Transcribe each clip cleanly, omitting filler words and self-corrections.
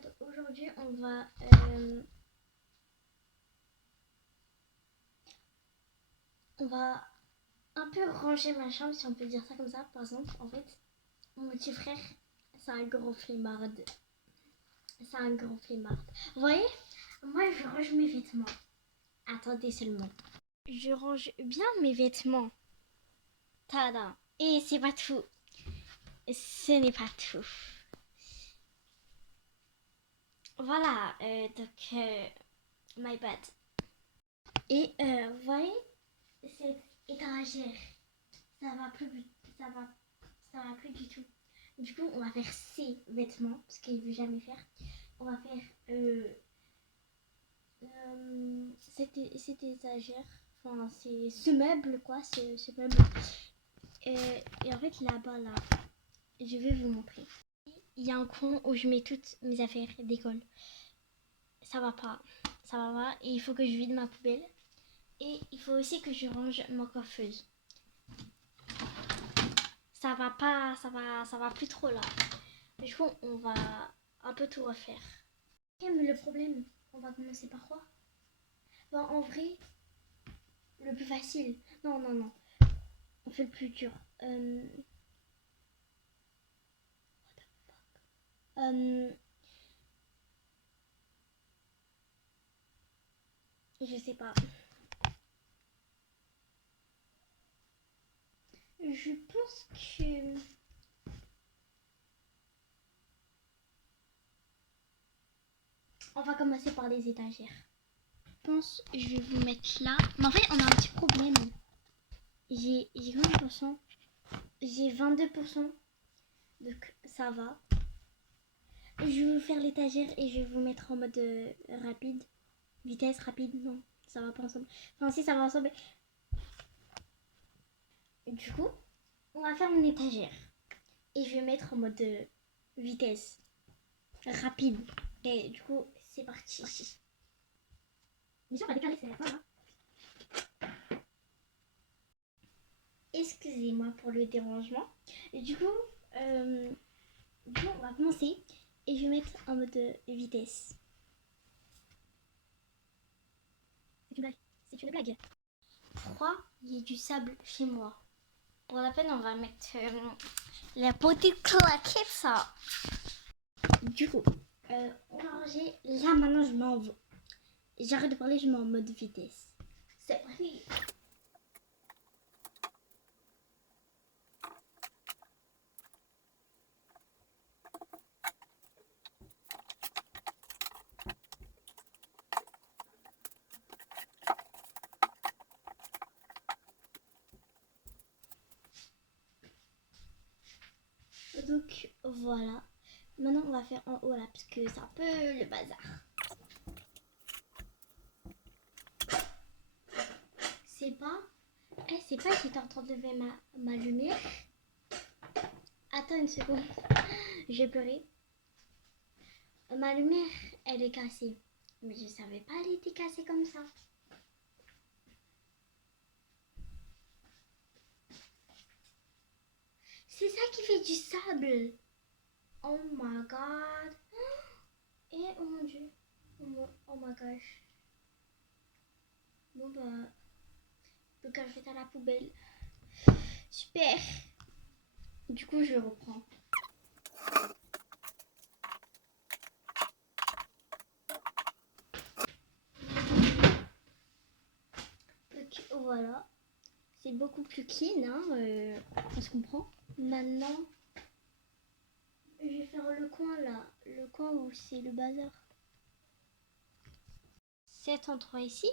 2024. Aujourd'hui, on va un peu ranger ma chambre, si on peut dire ça comme ça. Par exemple, en fait, mon petit frère, c'est un gros flemmard. C'est un gros flemmard. Vous voyez, moi, je range mes vêtements. Attendez seulement. Je range bien mes vêtements. Tada. Et c'est pas tout. Ce n'est pas tout. Voilà, my bad. Et vous voyez, cette étagère, ça va plus, ça va, ça va plus du tout. Du coup, on va faire ces vêtements, parce qu'il ne veut jamais faire. On va faire cette étagère, enfin, c'est ce meuble, quoi, ce meuble. Et en fait, là-bas, là, je vais vous montrer. Il y a un coin où je mets toutes mes affaires d'école. Ça va pas, ça va pas. Et il faut que je vide ma poubelle. Et il faut aussi que je range ma coiffeuse. Ça va pas, ça va plus trop là. Du coup, on va un peu tout refaire. Ok, mais le problème, on va commencer par quoi? Bon, en vrai, le plus facile. Non, non, non. On fait le plus dur. Euh, je sais pas. Je pense que... On va commencer par les étagères. Je pense que je vais vous mettre là. Mais en fait, on a un petit problème. J'ai combien de pourcents? J'ai 22%. Donc, ça va. Je vais vous faire l'étagère et je vais vous mettre en mode rapide. Vitesse rapide, non, ça va pas ensemble. Enfin, si, ça va ensemble. Du coup, on va faire une étagère. Et je vais mettre en mode vitesse rapide. Et du coup, c'est parti. Déjà, on va décaler, c'est voilà. Excusez-moi pour le dérangement. Et du coup, on va commencer. Et je vais mettre en mode vitesse. C'est une blague. C'est une blague. Pourquoi il y a du sable chez moi? Pour la peine, on va mettre la petite claquette, ça. Du coup, on va ranger. Là, maintenant, je m'en vais. J'arrête de parler, je mets en mode vitesse. C'est parti. Donc, voilà. Maintenant, on va faire en haut, là, parce que c'est un peu le bazar. C'est pas, j'étais en train de lever ma lumière. Attends une seconde. Je vais pleurer. Ma lumière, elle est cassée. Mais je savais pas, elle était cassée comme ça. C'est ça qui fait du sable. Oh my god. Et oh mon dieu. Oh my gosh. Bon bah. Donc je vais à la poubelle. Super. Du coup je reprends. Donc voilà. C'est beaucoup plus clean, hein. On se comprend. Maintenant, je vais faire le coin là. Le coin où c'est le bazar. Cet endroit ici.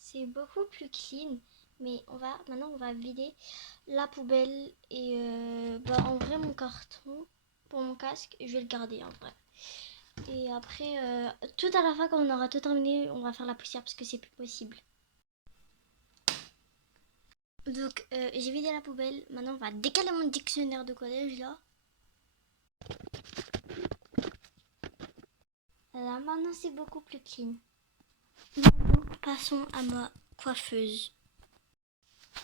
C'est beaucoup plus clean. Mais maintenant on va vider la poubelle. Et en vrai mon carton pour mon casque, je vais le garder en vrai. Et après, tout à la fin quand on aura tout terminé, on va faire la poussière parce que c'est plus possible. Donc j'ai vidé la poubelle. Maintenant on va décaler mon dictionnaire de collège là. Là maintenant c'est beaucoup plus clean. Maintenant passons à ma coiffeuse.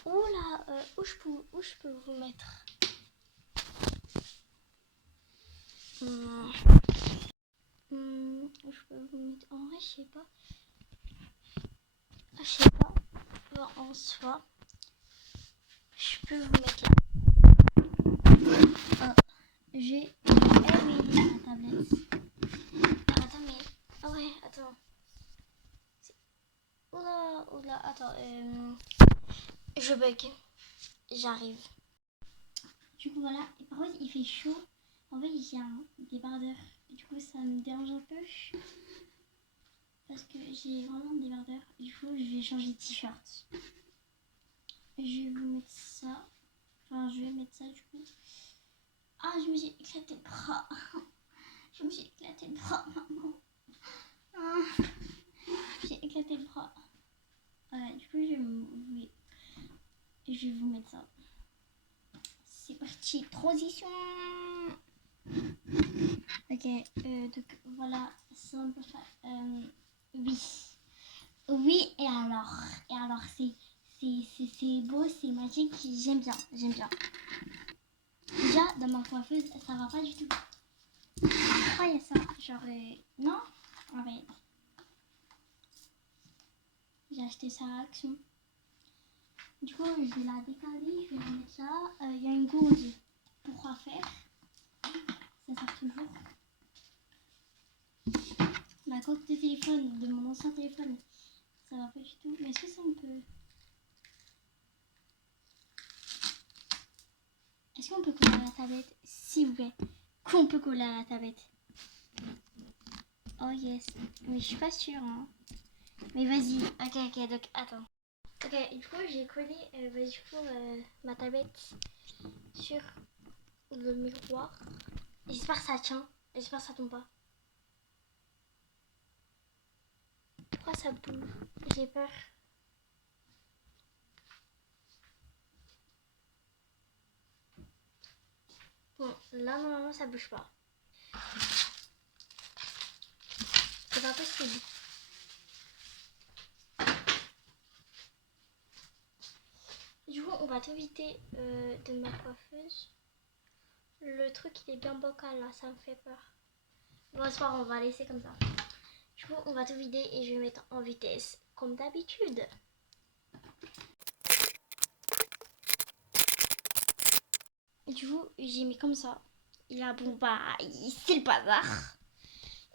Oh là, où je peux vous mettre? Où je peux vous mettre? En vrai, je sais pas. Je sais pas. Bon, en soi, je peux vous mettre là. J'ai. Eh oui, il est sur ma tablette. Ah, attends, mais. Ah ouais, attends. Oula, oula, attends. Je bug. J'arrive. Du coup, voilà. Et par contre, il fait chaud. En fait, j'ai un débardeur. Du coup, ça me dérange un peu. Parce que j'ai vraiment un débardeur. Du coup, je vais changer de t-shirt. Je vais vous mettre ça. Enfin, je vais mettre ça du coup. Ah, je me suis éclaté le bras. Je me suis éclaté le bras, maman. Ah, j'ai éclaté le bras. Voilà, du coup, je vais vous mettre ça. C'est parti, transition. Ok, donc voilà, ça on peut faire. Oui. Oui, et alors? Et alors, c'est beau, c'est magique, j'aime bien, j'aime bien. Déjà, dans ma coiffeuse, ça va pas du tout. Pourquoi il y a ça? Genre, non? En fait, j'ai acheté ça à Action. Du coup, je vais la décaler, je vais la mettre là. Il y a une gourde pour faire. Ça sert toujours. La coque de téléphone, de mon ancien téléphone, ça va pas du tout. Mais est-ce que ça on peut... Est-ce qu'on peut coller à la tablette? S'il vous plaît. Qu'on peut coller à la tablette? Oh yes. Mais je suis pas sûre, hein. Mais vas-y. Ok, donc attends. Ok, du coup, j'ai collé ma tablette sur le miroir. J'espère que ça tient. J'espère que ça tombe pas. Pourquoi ça bouge? J'ai peur. Bon, là, normalement, ça bouge pas. C'est pas possible. Du coup, on va t'éviter de ma coiffeuse. Le truc, il est bien bocal, là. Ça me fait peur. Bon, c'est pas grave, on va laisser comme ça. Du coup, on va tout vider et je vais mettre en vitesse, comme d'habitude. Du coup, j'ai mis comme ça. Et là, bon, bah, c'est le bazar.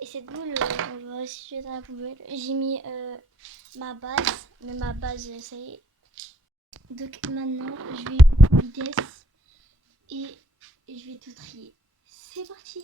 Et cette boule, on va aussi jeter à la poubelle. J'ai mis ma base, mais ma base, ça y est. Donc maintenant, je vais en vitesse et je vais tout trier. C'est parti!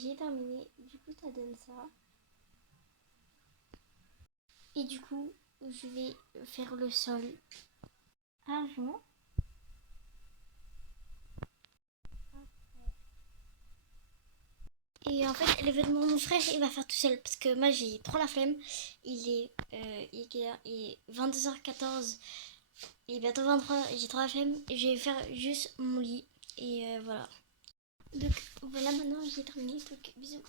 j'ai terminé. Du coup, ça donne ça. Et du coup, je vais faire le sol avant. Et en fait, les vêtements de mon frère, il va faire tout seul. Parce que moi, j'ai trop la flemme. Il est 22h14. Il est bientôt 23. J'ai trop la flemme. Je vais faire juste mon lit. Et voilà. Donc voilà, maintenant j'ai terminé. Donc bisous.